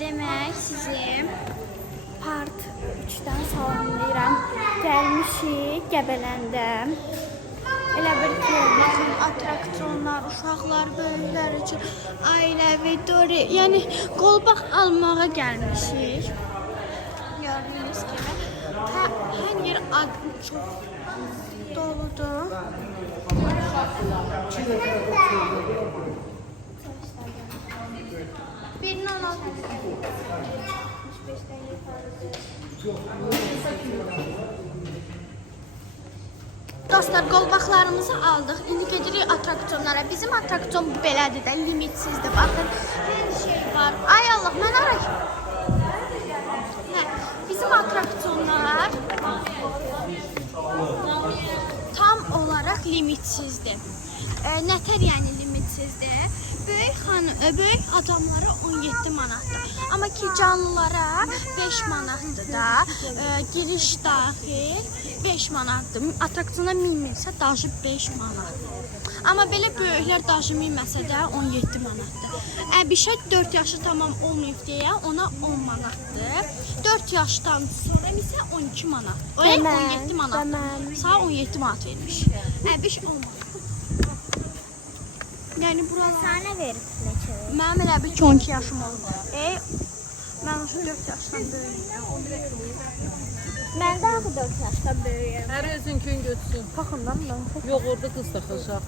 Demək sizi part 3-dən salamlayıram. Gəlmişik Qəbələndə. Elə bir ki, bütün attraksionlar, uşaqlar, böyüklər üçün ailəvi, yəni qolbaq almağa gəlmişik. Gördüyünüz kimi hər yer çox doludur. Birinin 16 Dostlar, qolbaqlarımızı aldıq. İndi gedirik attraksionlara. Bizim attraksion belədir də, limitsizdir. Baxın, hər şey var. Ay Allah, mən arayım. Bizim attraksionlar tam olaraq limitsizdir. Nətər yəni limitsizdir? Böyük adamlara 17 manatdır. Amma ki canlılara 5 manatdır da, giriş daxil 5 manatdır. Atraksiyona minmirsə daşı 5 manatdır. Amma belə böyüklər daşı minməsə də 17 manatdır. Əbişə 4 yaşı tamam olmayıb deyə ona 10 manatdır. 4 yaşdan sonra isə 12 manat. O 17 manatdır. Sağ 17 manat vermiş. Əbiş 10 manat. Yəni buralar Sənə verib neçə? Mənim elə bir 12 yaşım oldu. Mən 4 yaşdan böyüyəm. Mən də 4 yaşdan böyüyəm. Hər özünkün götürsün. Baxımdan mən. Yox, orada qız taxılacaq.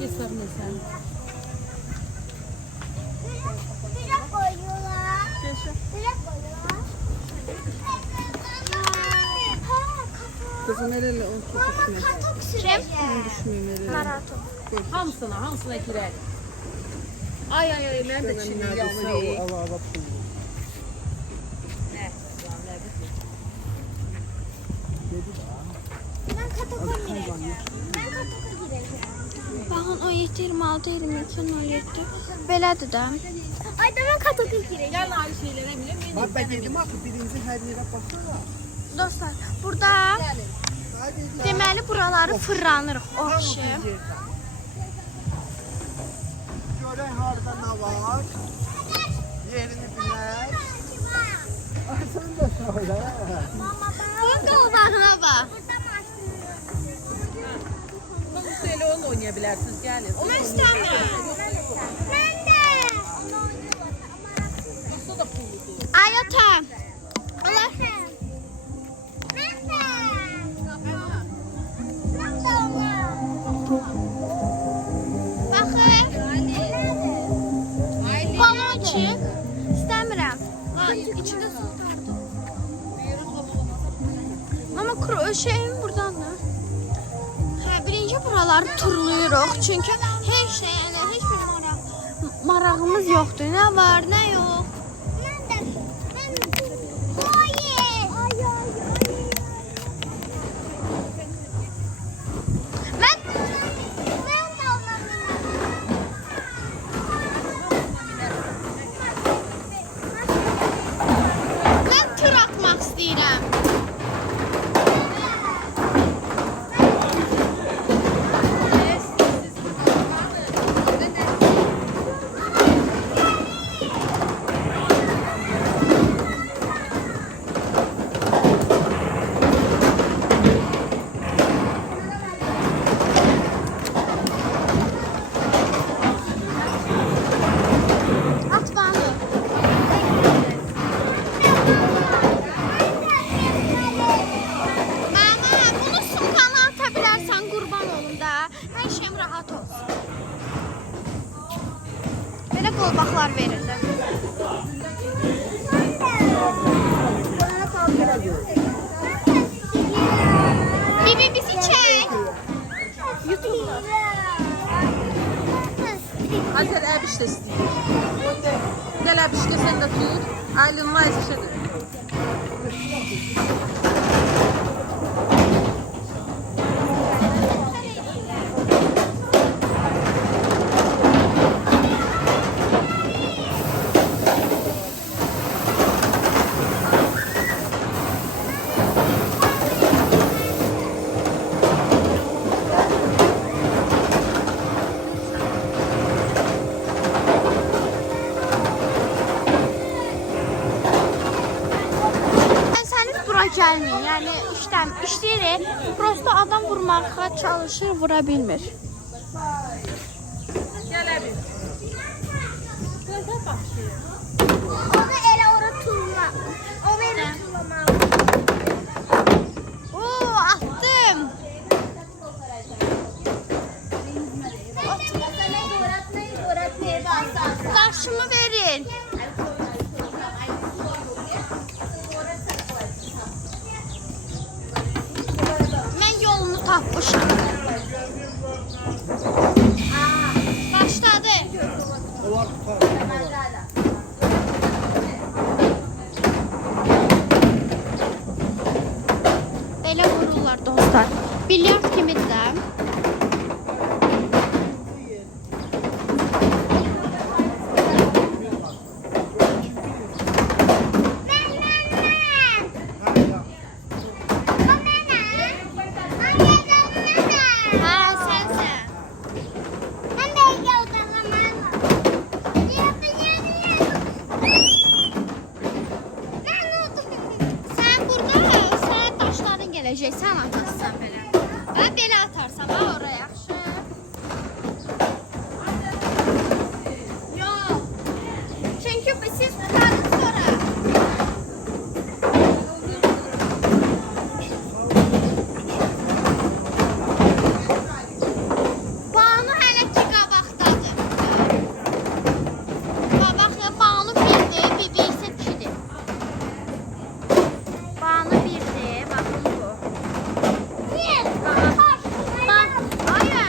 Hesabını sən. Bira qoyuyorlar. Geçin. Bira qoyuyorlar. Kızım nereli o çok Mama düşmüyor. katok süreceğim. Düşmüyor nereli. Maraton. Hamısına girək. Ay, mən də çiğnəyim yağmur. Ben katoka gireceğim. Ben katoka gireceğim. Baxın 17, 26, 22, 17. Belədir də. Ay da ben katoka gireceğim. Gəlin ayrı şeylərə minəm. Bak ben dedim axı birinci hər yerə baxsana. Dostlar, burada deməli buraları fırlanırıq oxşu. Görək harda nə var. Yerini bilək. Ay sən də şöyle. Mama ben Bunun qolbağına bax. burada maşın. Bunun üstüyle onu oynaya bilərsiniz. Gəlin. Mən istəmirəm. Ben de. Bursa da pulludur. Ay ata. Allah. Ben de. Ben de ona. Baxın. Balon çıx. İstəmirəm. İçində su tardı. Mama şeyim buradandır. Birinci buraları turlayırıq. Çünki heç şey, yəni heç bir marağımız yoxdur. Nə var, nə yox. Ben de. Ben de. Hayır. Ay. Mən Ben de ona. mən tur atmaq istəyirəm. At bana. Mama, bunu sumkana ata bilərsən, qurban olum da. Hər şeyim rahat olsun. Belə qolbaqlar verirdi. Bibi bizi çək. YouTube'da. Azər əbiş də istəyir. Gəl əbişkə sən də tut. Aylın vayz işədir. gəlmir. Yəni işləyir, prosto adam vurmağa çalışır, vura bilmir. Gələ bil. Gözə başlayır. O da elə ora tulla. O belə tullamalı. Oo, attım. Qarşımı verin. Mən yolunu tapmışam. Başladı. Onlar tutar. Belə vururlar dostlar. Bilyard kimidir də. Hə, sənsən. Sən burada sənə daşların gələcək. Sən atarsan belə. Və belə atarsan ha oraya yaxşı. Yox. Çünki siz tutarız sonra. Banu hələ ki qabaqdadır. Qabaqda Banu birdir, Bibi isə ikidir. Banu birdir, baxın bu. Hayır.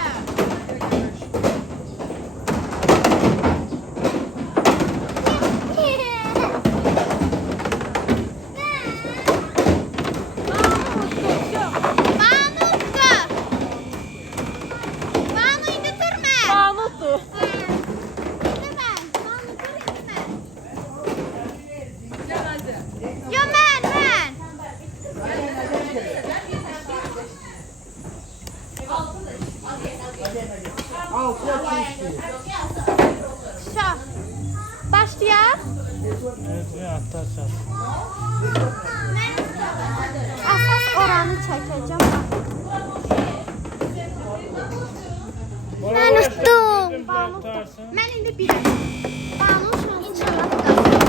Banu utdu. Banu indi durma. Banutdur. Yo, mən. Altıya kim istəyir? Şah. Başlayaq. Əsas oranı çəkəcəm. Mən utdum. Mən indi birəm. Banu inşallah qazanır.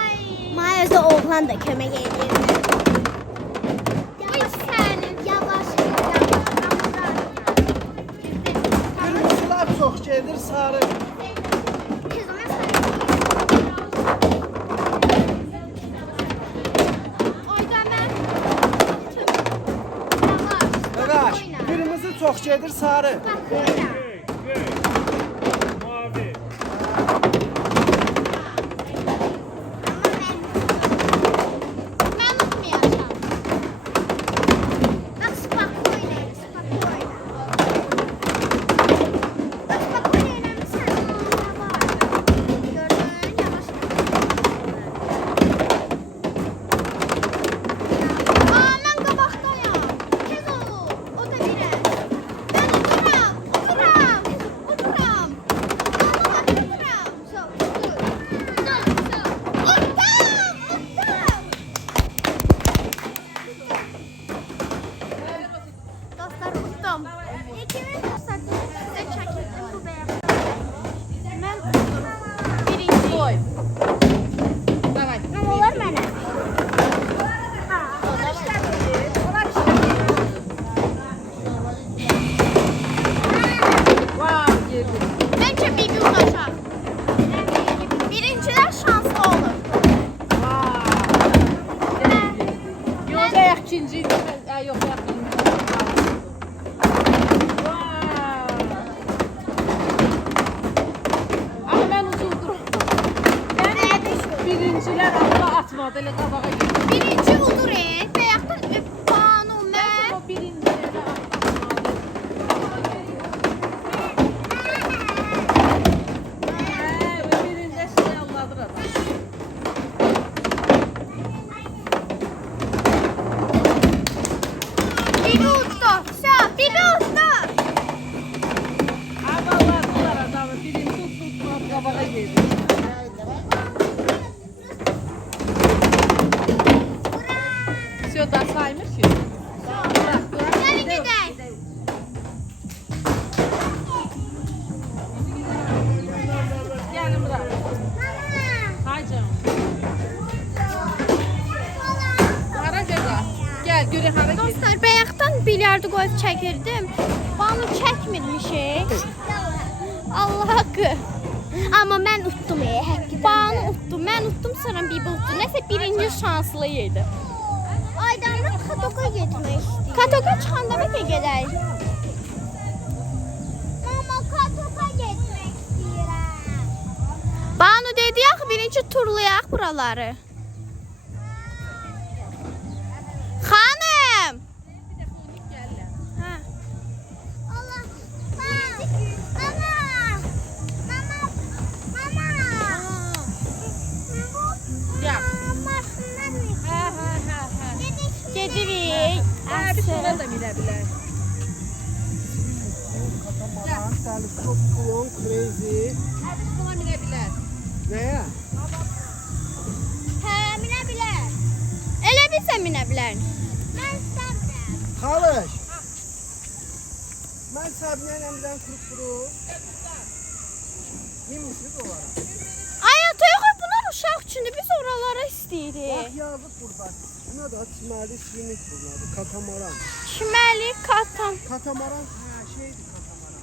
Ay. Mənə özü oğlan da kömək edir. Ay sənin. Yavaş. Qırmızılar çox gedir, sarı. Qaqaş, qırmızı çox gedir, sarı. Mavi. Mən unutmayacağam. Bak spokojnie, spokojnie. Bak spokojnie nam sen. Gördün, yavaş. Aa, mən qabaqdayam. Tez ol. O da birə. Mən oturam. So, dur. Dostlar, utdum. İkimiz tutsadık. Sizə çəkildim bu bəyazdan. Mən birinci. Qoy. Davay. Ne olur mənə? Vay, girdi. Məncə Bibi udacaq. Birincilər şanslı olur. Yox, bəyək ikinci idi. Yox, bəyək birinci. Ama mən uzundurum. Birincilər Allah atmadı, elə qabağa girdi. Birinci udur bəyəxdən Banu mən. O birincilərə atmadı. Birinci şey Allah'dır adam. Bibi uddu. Bibi uddu. Ama Allah'dır adamı. Birinci tutmadı, qabağa girdi. mən bilyardı qoyub çəkirdim. Banu çəkmirmişik. Allah haqqı. Amma mən utdum həqiqətən. Banu utdu, mən utdum, sonra Bibi utdu. Nəsə birinci şanslı idi. Aydanla Katoka getmək istəyir. Katoka çıxanda bəlkə gedək. Mama Katoka getmək istəyirəm. Banu dedi axı birinci turlayaq buraları. Xanım. Hə. Allah. Mama. Ya. Gedirik. Bir sonra da minə bilər. Katamaran, teleskop, klon, crazy. Bir sonra minə bilər. Neye? Hə, minə bilər. Elə bilsə minə bilər. Mən istəmirəm. Kalış. Ben Sabine'yle emden kurup duru. Yemişsiniz olarak. Ay ata bunlar uşaq üçündür. Biz oralara istəyirik. Bak yazık burada. Buna da çimərli simit bunlar. Katamaran. Çiməli katan. Katamaran şeydi katamaran.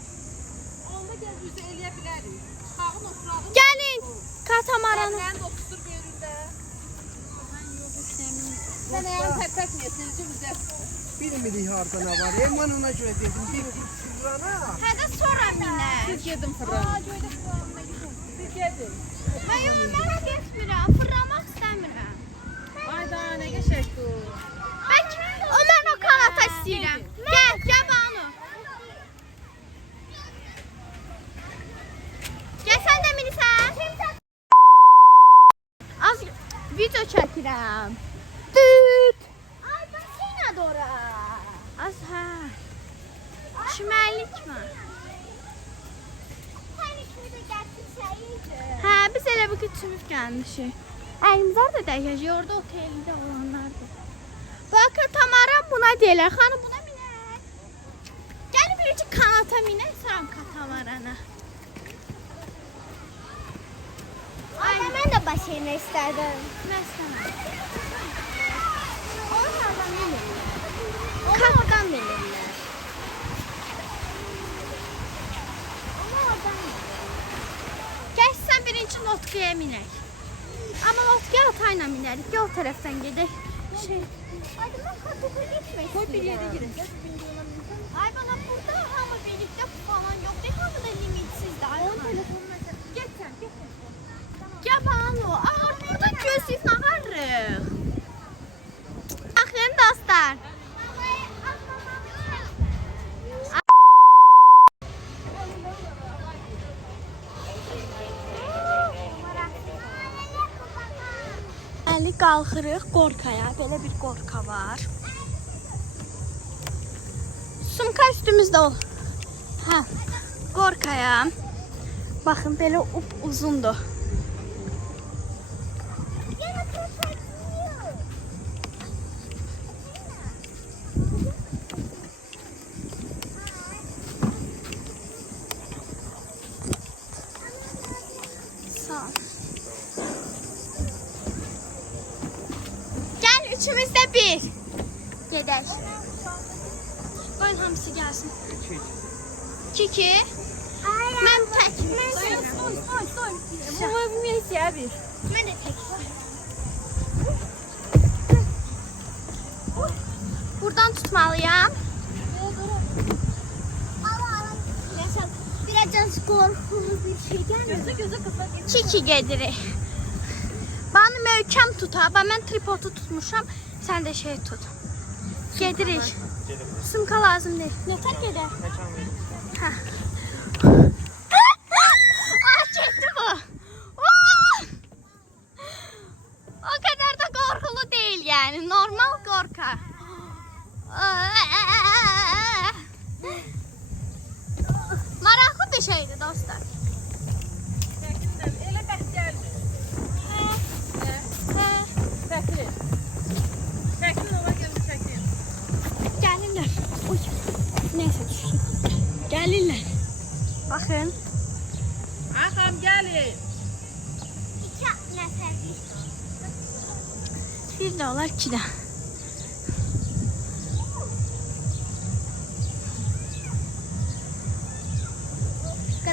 Onda gəl üzü eləyə bilərik. Xalqın oturağın. Gəlin katamaranı. Sənin oxutur bir yerində. Sən ayağını tək-tək niyəsin, üzə. Bilmirik harda ne var. Ben ona göre dedim. Bir Şurana. Hə də sonra minə. Siz gedin fırına. Siz gedin. Hayır, mən getmirəm. Fırlamaq istəmirəm. Ayda nə qəşəngdir. Mən o kanata istəyirəm. Gəl Banu. Gəl sən də minirsən. Az video çəkirəm. Düt. Ay, basina dora. Az hə. Çimərlik mi? Hani kimi də gətirsəydi. Hə, biz elə bu küçümüz gəlmişik. Əlimizlər də dəyişəcək, orada oteldə olanlardır. Bakın Tamaran buna deyirlər, xanım buna minək. Gəlin birinci kanata minək, sonra katamarana. Ay, mən də basina istərdim. Məsələn, Onlardan bilirlər. katqan verirlər. Onlardan Gəl sən birinci Lotqaya minək. Amma Lotqaya atayla minərik, yol tərəfdən gedək. Ay, mən Katoka getmək Qoy bir yerə girin. Ay bana burada hamı birlikdə falan yox, deyil, hamı da limitsizdir. Ay, Get sən, get sən. Gəl Banu, aha burada gözlük nağarıq. Baxın dostlar. Əli qalxırıq qorkaya, belə bir qorka var. Sumka üstümüzdə ol. Hə, qorkaya. Baxın, belə uzundur. Sağ ol. Gəl, üçümüz də bir. Gedək. Qoyun hamısı gəlsin. Kiki. Mən tək. Amma bilmək bir. Mən də tək. Buradan tutmalıyam. Biraz qorxulu bir şey gəlmir. Gözə qısa bir. Kiki gedirik. Bana möhkəm tut ha. Mən tripodu tutmuşam. Sən də şey tut. Gedirik. Sımka lazım deyil. Nətər gedək? Hə. Aa, getdi bu. Aa! O qədər də qorxulu deyil yəni. Normal qorxa. Maraqlı bir şeydir dostlar. Elə bəs gəlmir. Çəkil. Çəkil ola gəlin çəkil. Gəlirlər. Oy. Neyse düşdü. Gəlirlər. Baxın. Axam gəlin. İki nəfərlik. Bir də olar, iki də.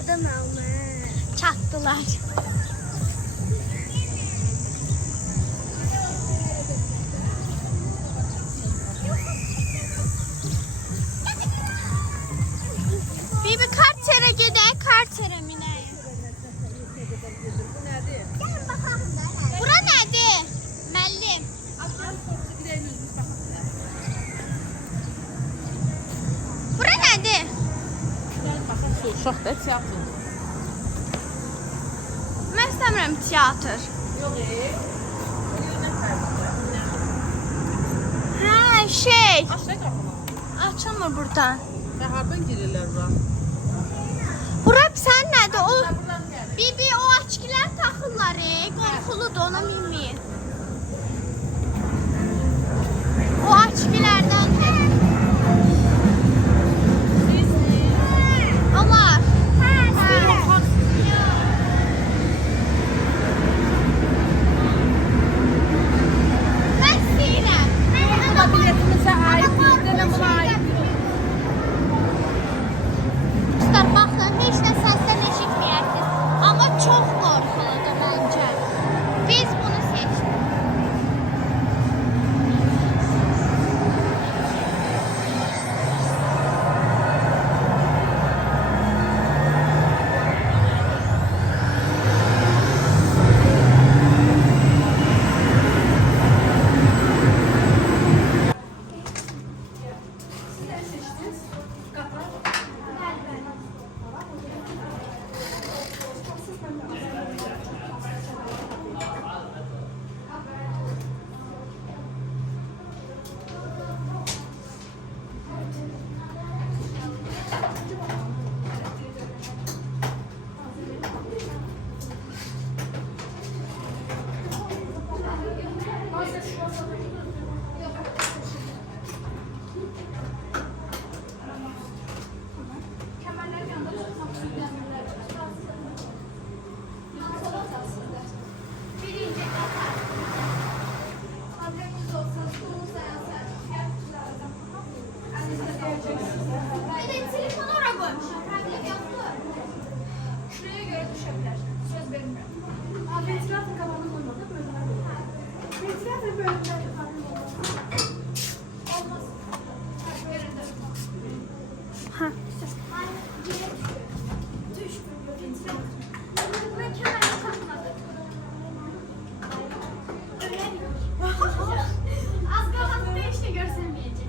Aşağıdan alma. Çatdılar. Bibi kartere gedək, kartere minəyim. Gel bakalım da. Bura nədir? Müəllim. Bura nədir? Uşaq da teatr. Mən istəmirəm teatr. Hə, şey. Aşağı qapını. Açılmır buradan. Və hardan girirlər bura? Bura sən nədir? O Bibi o açkilər taxırlar, qorxuludur, ona minməyin. O açkilərdəndir. Onlar. Mən istəyirəm. Buna biletimizə aid bir dənə buna aid. Dostlar, baxın, heç nə səsdən eşitməyərsiniz. Amma çox qorxuludur məncə. Biz bunu seçdik. Evet, telefonu oraya koymuşum. Problem yoktu. Şuraya göre düşebilir. Söz vermiyorum. Ventilatör kapanı koymadık mı? Ventilatör böyle olmaz. Ha. Düşmüyor ventilatör. Ben kemerle takmadım. Az kaldı da işte görsemeyecek.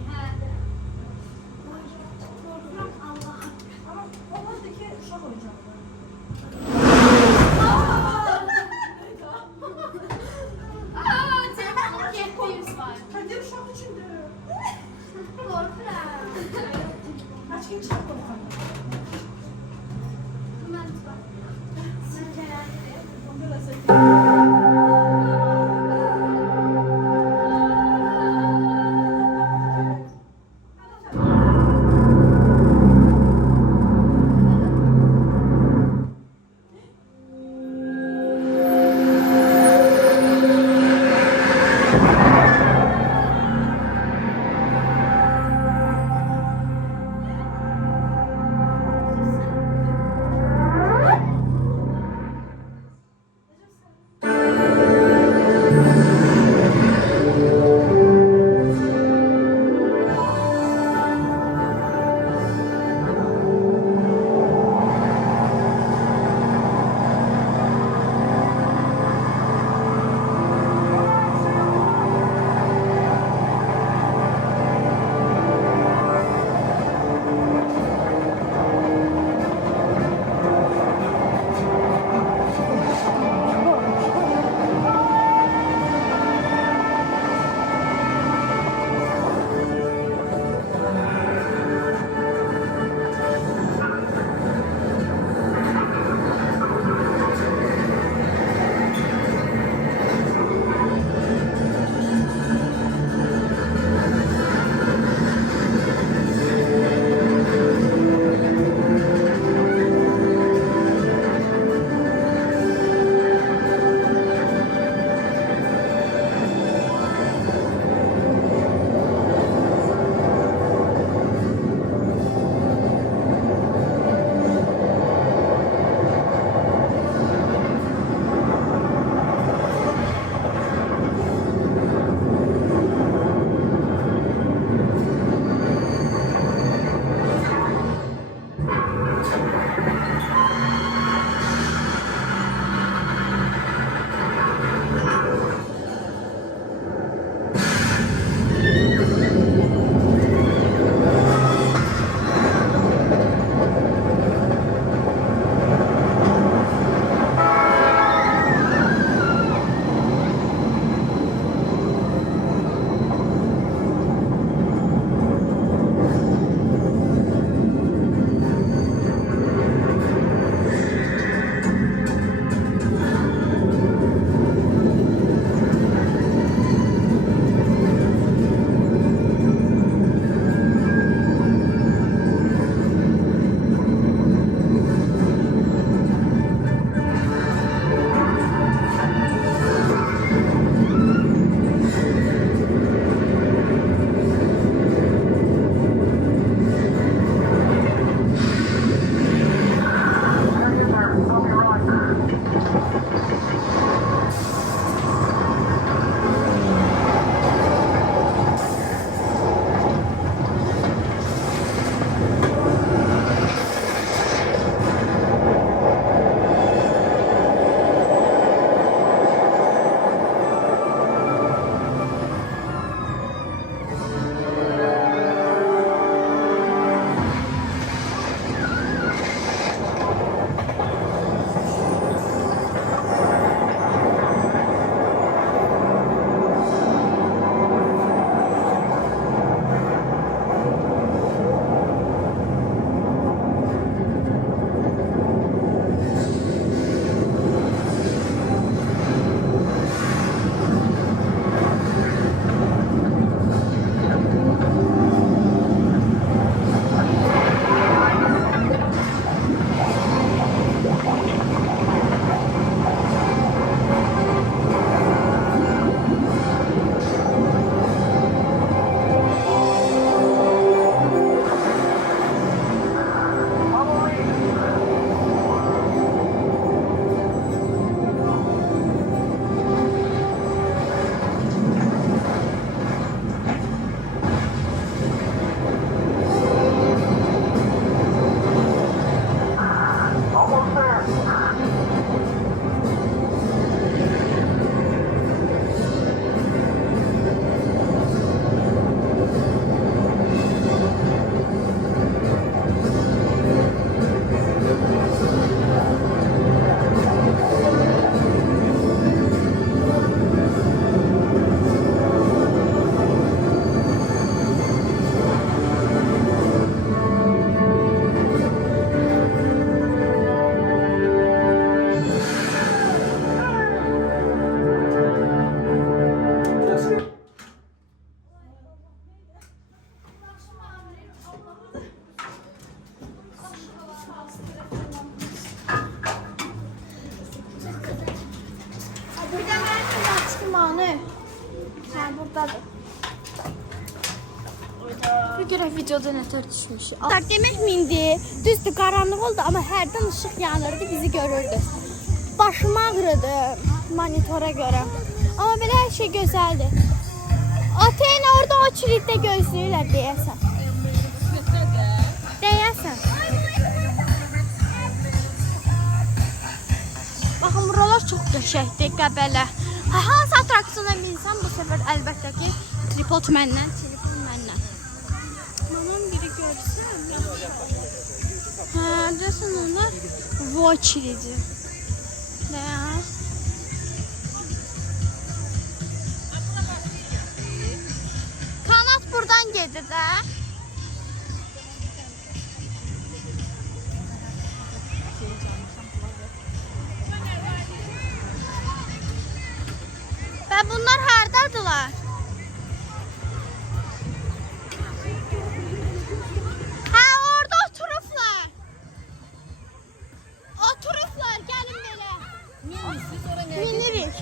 Korkuyorum Allah'ım. Ama oradaki uşak oyuncakları. Telefonun gettiğimiz var. Hadi uşak içinde. Korkuyorum. Kaç gün çarptı bakalım. Hemen bak. Silkelendi. Onda da silkelendi. zamanı. Hə, buradadır. Bir görə videoda nətər düşmüş. Demək mindi, düzdür, qaranlıq oldu, amma hərdən ışıq yanırdı, bizi görürdü. Başım ağrıdı monitora görə. Amma belə hər şey gözəldir. Atena orada o kilitdə gözləyirlər deyəsən. Deyəsən. Baxın, buralar çox qəşəngdir, Qəbələ. Hansı atraksiyona binsəm bu səfər əlbəttə ki, tripod məndən, telefon məndən. Mamam biri görsün. Hə, desən onlar voy kilidi. Nə ya? Kanat buradan gedir də. Və bunlar hardadılar? Hə, orada oturublar. Oturublar, gəlin belə. Minirik.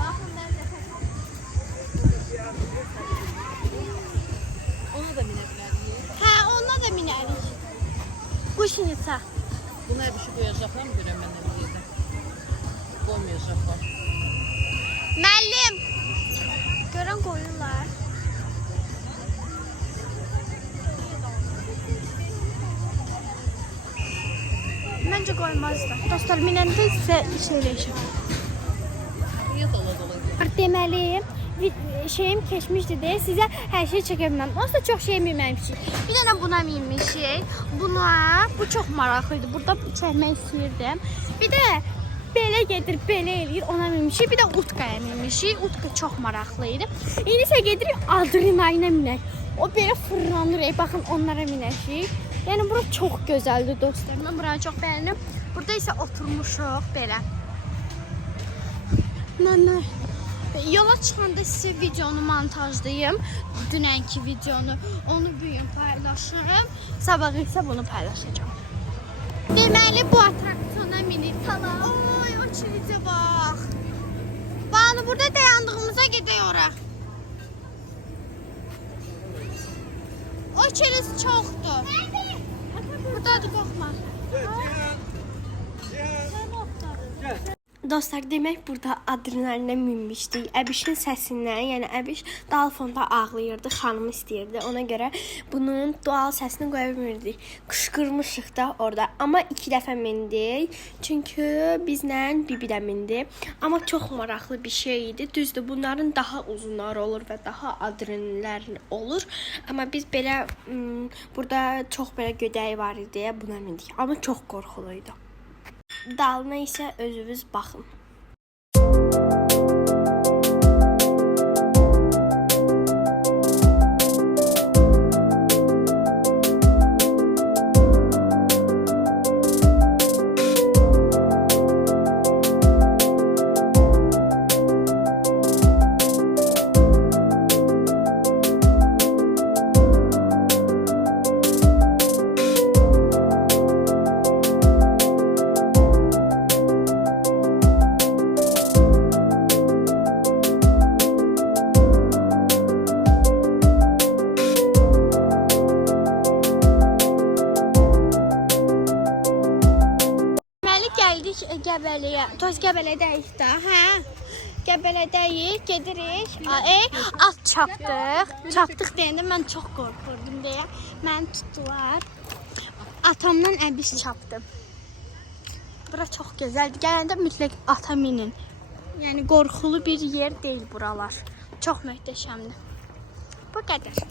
Baxın, nəzətə. Ona da minə bilərik. Hə, ona da minərik. Quşinica. Buna bir şey koyacaklar mı görəm mən bir yerdə? Qoymayacaqlar. Müəllim. Görən qoyurlar. Məncə qoymazlar. Dostlar, minəndə sizə söyləyəcəm. Niyə dala-dala? Deməli, şeyim keçmişdi deyə sizə hər şey çəkə bilməm. Onsuz da çox şey bilməmişik. Bir dənə buna minmişik. Buna, bu çox maraqlıydı. Burada çəkmək istəyirdim. Bir də belə gedir, belə eləyir, ona minmişik. Bir də utkaya minmişik. Utka çox maraqlıydı. İndi isə gedirik adrenalinə minək. O belə fırlanır. Baxın, onlara minəşik. Yəni bura çox gözəldir dostlar. Mən buranı çox bəyəndim. Burada isə oturmuşuq belə. Nənə. Yola çıxanda sizə videonu montajlayım. Dünənki videonu. Onu bugün paylaşırım. Sabah isə bunu paylaşacağım. Deməli bu atraksiyona minir. Oy, o çilidə bax. Bağlı burada dayandığımıza gedək ora. O çiliz çoxdur. Buradadır, baxma. Dostlar, demək burada adrenalinə minmişdik. Əbişin səsindən, yəni Əbiş dal fonda ağlayırdı, xanımı istəyirdi. Ona görə bunun doğal səsini qoya bilmirdik. Qışqırmışıq da orada. Amma 2 dəfə mindik. Çünki bizlə Bibi də mindi. Amma çox maraqlı bir şey idi. Düzdür, bunların daha uzunları olur və daha adrenalinlər olur. Amma biz belə burada çox belə gödəyi var idi, buna mindik. Amma çox qorxuluydu. Dalına isə özünüz baxın. Qəbələyə, toz Qəbələdəyik də, hə? Qəbələdəyik, gedirik. At çapdıq. Çapdıq deyəndə mən çox qorxurdum deyə məni tutdular. Atamdan Əbiş çapdım. Bura çox gözəldir. Gələndə mütləq ata minin. Yəni qorxulu bir yer deyil buralar. Çox möhtəşəmdir. Bu qədər.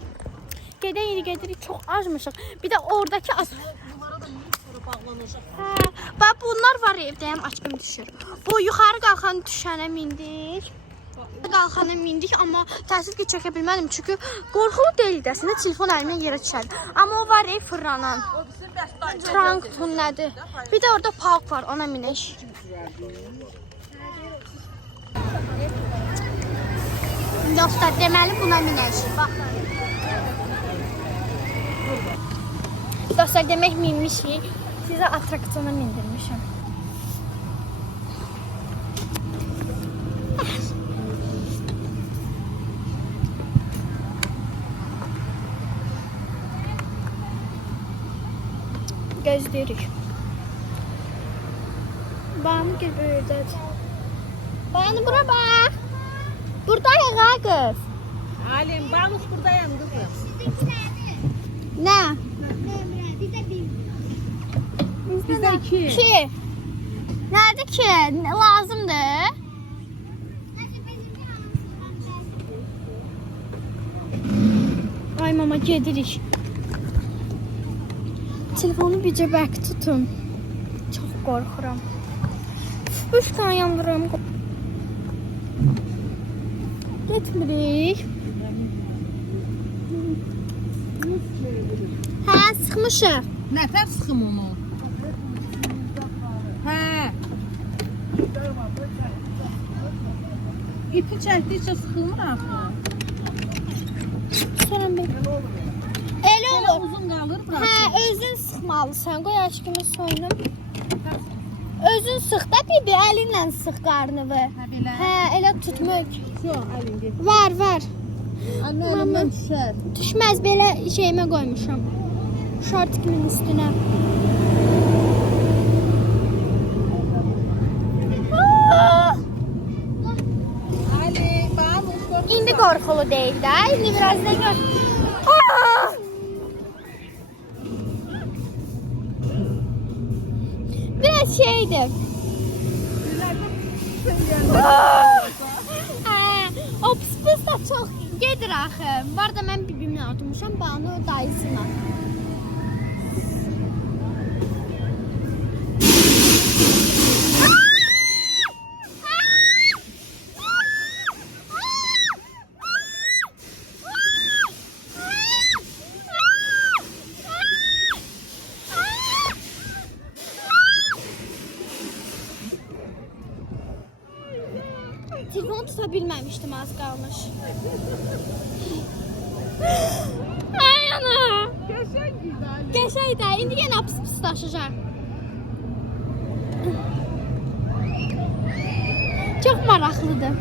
Gedirik, çox azmışıq. Bir də oradakı Hə, bax bunlar var evdəyəm, açım düşür. Bu yuxarı qalxanı düşənə mindik. Qalxana mindik, amma təsir ki çəkə bilmədim. Çünki qorxulu deyil də, əslində telefon əlimə yerə düşər. Amma o var fırlanan. Trankton nədir? Bir də orada park var, ona minək. Dostlar, deməli buna minək. Baxın. Dostlar, demək minmişik. Sizə atraksiyona mindirmişəm. gözləyirik. Banu gel böyüdədir. Banu bura bax. Buradayıq ha qız. Alim, Banuş buradayam kızım. Nə? Bizdə 2. 2. Nədir ki? Lazımdır. Ay mama gedirik. Telefonu bircə bək tutun. Çox qorxuram. 3 tane yandıram. Getmirik. Hə, sıxmışıq. Nətər sıxım onu? Hə. İpi çəkdikcə sıxılmır axı. Sonra bir. Elə Elə olur. uzun qalır bura. Hə, özün sıxmalısan. Qoy aşkımı soyunum. Özün sıx da bibi, əlinlə sıx qarnını. Hə belə. Hə, elə tutmök. Yox, əlin get. Var. Anne əlimdən düşər. Düşməz, belə şeyimə qoymuşam. Şortikimin üstünə. Ali, Banuş qorxursan. İndi qorxulu deyil də. İndi birazdan gör. Biraz şeydir. O pis də çox gedir axı. Var da mən bibimlə oturmuşam, Banu dayısına. Telefonu tuta bilməmişdim, az qalmış. Ay ana. Qəşəng idi Ali. Qəşəng də, indi yenə pis daşıyacaq. Çox maraqlıdır.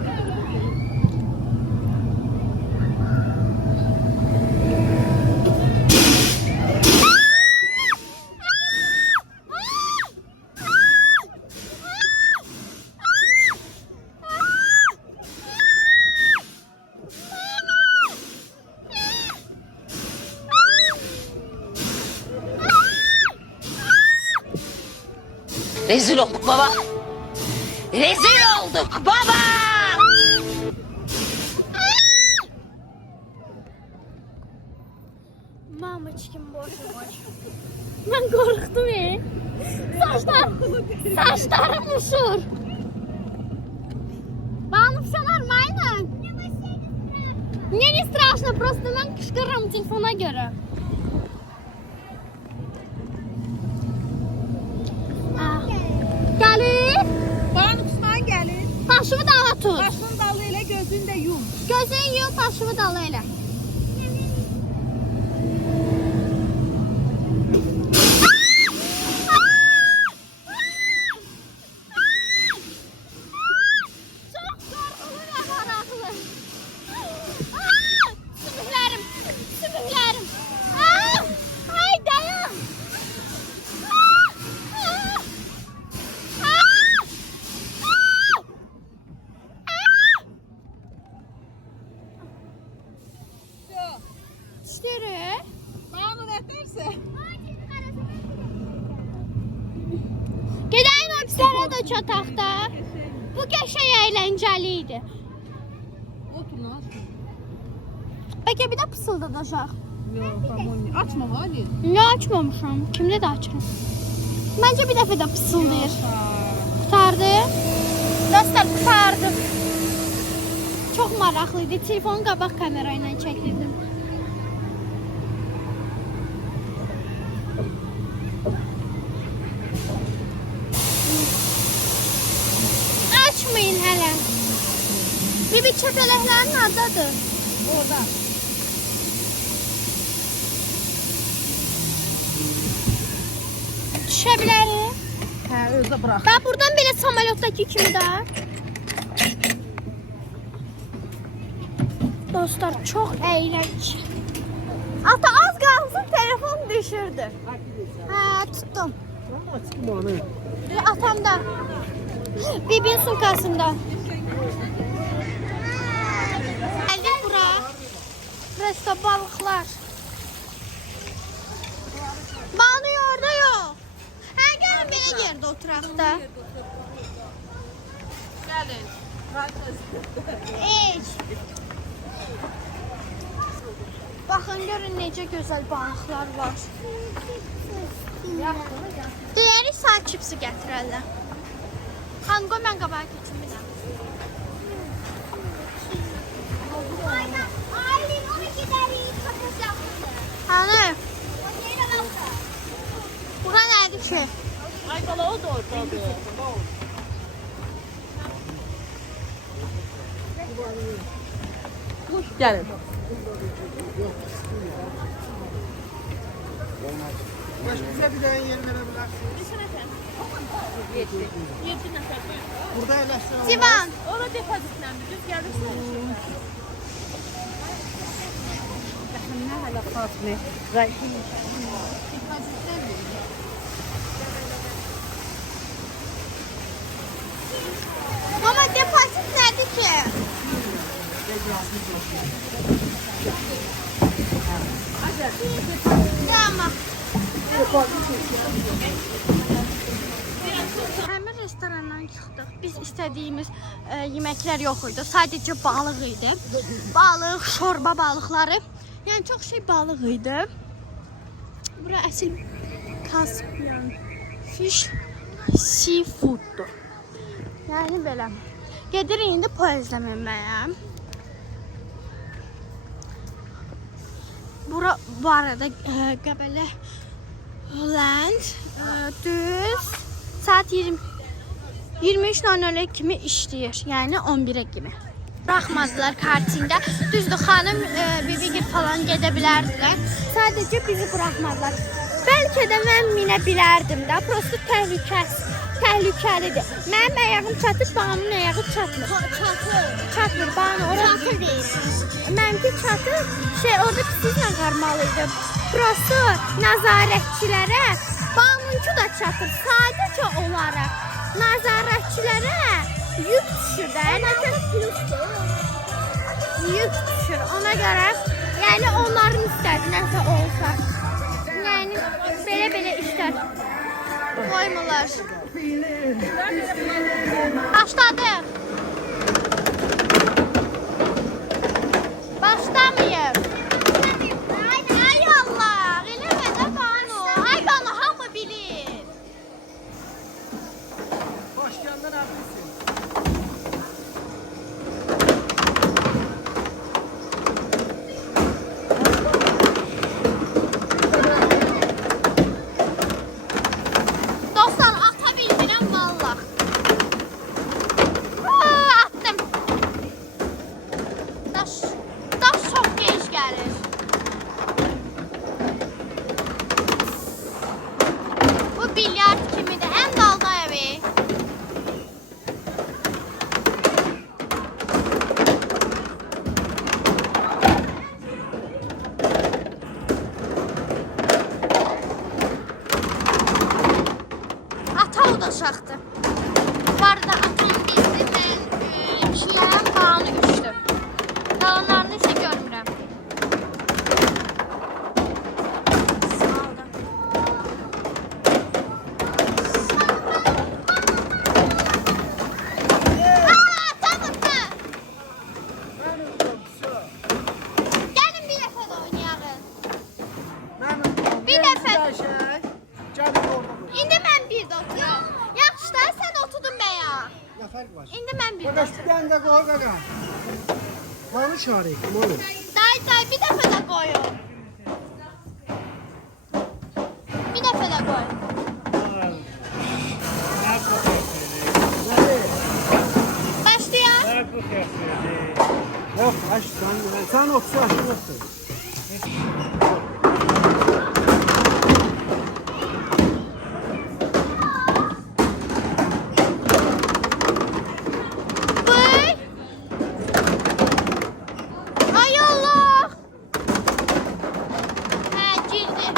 Rezil olduk baba. Rezil olduk baba. Mamaçkim boş. Ben korktum ya. Saçlarım uçur. Bana fışalarım aynen. Мне не страшно, просто ben kışkırırım telefona göre. Gəlir. Banuş mən gəlir. Başımı dala tut. Başını dalı elə, gözünü də yum. Gözün yum, başımı dala elə. Çox qorxulu və maraqlı. Sümüklərim. Ay dayan. Dişleri. Banu nətərsə. Gedəyim həbslərə də çataq da. Bu qəşəng əyləncəli idi. Otur lan. Bəlkə bir də pısıldadacaq. Yox, tamam. Açma Ali. Nə açmamışam? Kimdə də açıram? Məncə bir dəfə də pısıldayır. Qurtardı. Dostlar, qurtardı. Çox maraqlı idi. Telefonu qabaq kamera ilə çəkirdim. Açmayın hələ. Bibi çəpələklərin hardadır? Orada. Düşə bilərik. Hə, özdə burax. Ben buradan belə samolyotdakı kimi də. Dostlar, çox əyləncəli. Ata az qalsın telefon düşürdü. Ha, tuttum. Açdım onu. Atam da. Bibin sumkasında. Geldik bura. Burası da balıklar. Balığı orada yok. Ha, gelin bir yerde oturak da. Gəlin. Heç. Baxın, görün necə gözəl balıqlar var. Deyərik saat çipsi gətirərlər. Hango, mən qabağa keçim bir də. Hanı? Bura nədir ki? Ay bala o da oradadır. Gəlin. Bize bir tane yer verebilirsiniz. Burada eləsin. Divan. Ora depozitləndir. Düz gəlirsən. Mama, depozit nədir ki? Drama. Həmin restorandan çıxdıq. Biz istədiyimiz yeməklər yox idi. Sadəcə balıq idi. Balıq, şorba balıqları. Yəni çox şey balıq idi. Bura əsl Caspian fish seafooddur. Yəni belə. Gedirik indi poezləməyə. Bura bu arada Qəbələ Land düz saat 23:00 kimi işləyir. Yəni 11-ə kimi. Buraxmadılar kartində. Düzdür, xanım bibigil falan gedə bilərdilər. Sadəcə bizi buraxmadılar. Bəlkə də mən minə bilərdim də. Prosto təhlükəlidir. Mənim ayağım çatır, Banun ayağı çatmır. Çatmır, Banu orada. Çatır deyil. Mənimki çatır. Orada pisliklə qarmalıydı. Prosto nəzarətçilərə Banunki da çatır. Sadəcə olaraq nəzarətçilərə yük düşür də. Yük düşür. Ona görə, yəni onların istədi nəsə olsa. Yəni belə işlər qoymurlar. Başladı. Başlamayın. Ay Allah, eləmə də Banu. Ay Banu, hamı bilir. Başlayanlar haklısın. Dostlar, ata bilmirəm vallah. Attım. Daş çox gec gəlir. Bu bilyard kimidir, ən dalda evi. Ata udacaqdır. Bu arada atam bizdir, mən kişilərəm, Banu üçdür. Qalanlarını isə görmürəm. Gəlin bir dəfə də oynayalım. Bir dəfə. Gelin orada dur. İndi mən bir də oturam. Yaxşı da sən oturdun bəya. Ne fark var? İndi mən bir də Arkadaş oturam. bir tane de koy kaka. Bana çağırayım oğlum. Day bir dəfə də qoyun. Bir dəfə də qoy. Başlayaq. Yok aç sen 30 yaşındasın. Bıy. Ay Allah. Hə, girdi.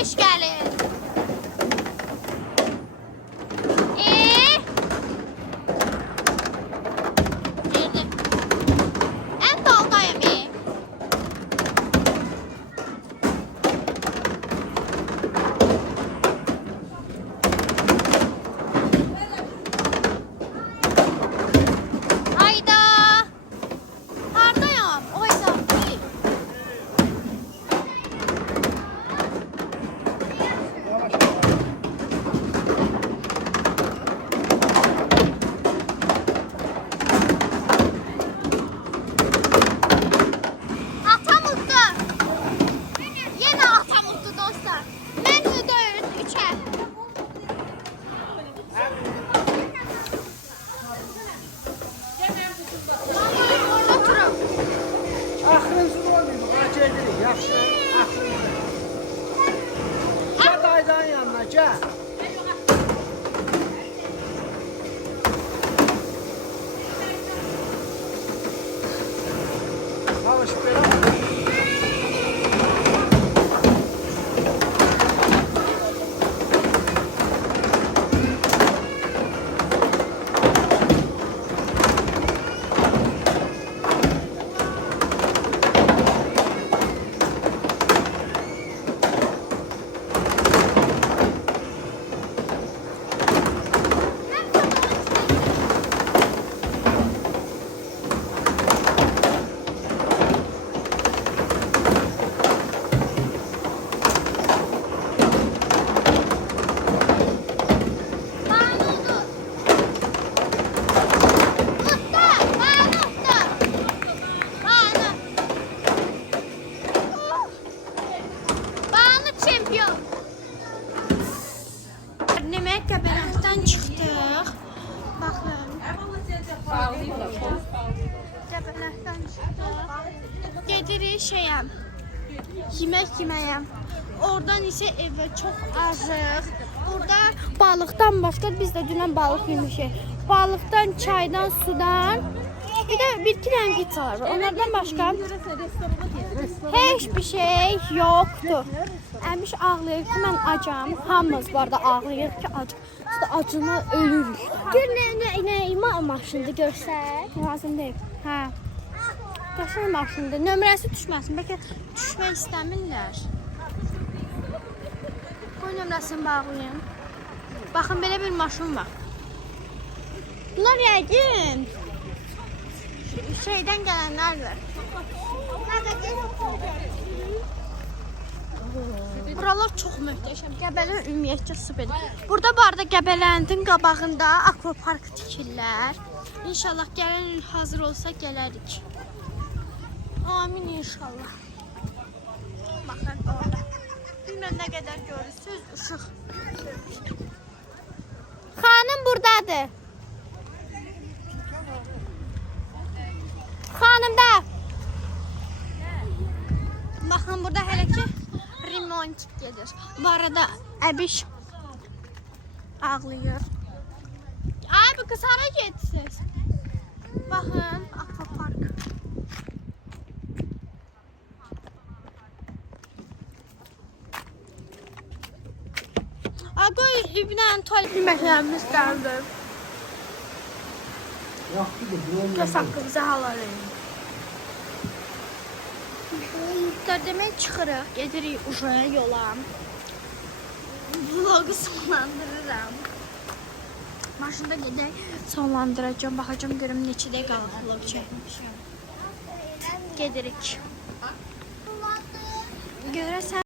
5 gəlir. Verdi. Ən daldayım. Hayda. Hardayam? Oyda. Atam utdu. Yenə atam utdu dostlar. Mən ödəyir 3-ə. Orada oturum. Axırıncı olmayıb, buna gedirik, yaxşı, axırıncı. Gəl dayıdan yanına, gəl. Çalış, belə. Qəbələnddən çıxdıq. Baxın. Qəbələnddən çıxdıq. Gedirik şeyəm. Yemək yeməyəm. Oradan isə evə çox azıq. Burada balıqdan başqa biz də dünən balıq yemişik. Balıqdan, çaydan, sudan. Bir də bir-iki dənə pizzalar var. Onlardan başqa heç bir şey yoxdur. Əmiş ağlayır ki, mən acam. Hamımız var da ağlayır ki, acına ölürük. Gör nə maşındır görsək. Lazım deyil. Hə. Qəşəng maşındır. Nömrəsi düşməsin. Bəlkə düşmək istəmirlər. Qoy nömrəsini bağlayım. Baxın, belə bir maşın var. Bunlar yəqin şeydən gələnlərdir. Buralar çox möhtəşəm. Qəbələ ümumiyyətcə superdir. Burada bu arada Qəbələnin qabağında akvapark tikirlər. İnşallah gələn il hazır olsa gələrik. Amin inşallah. Baxın orada. Bilməm nə qədər görürsünüz, ışıq. Xanım buradadır. Xanım da. Baxın burada hələ ki remont gedir. Bu arada əbiş ağlayır. Ay bu kız hara getsiniz? Baxın akvapark. Ay qoy bir dənə tualet yeməklərimiz gəldi. Göz haqqı bizə halal edin. Demək çıxırıq, gedirik uşaya yola. Vlogu sonlandırıram. Maşında gedək, sonlandıracağım. Baxacağım, görüm neçə dəqiqə vlog çəkmişəm. Gedirik. Görəsən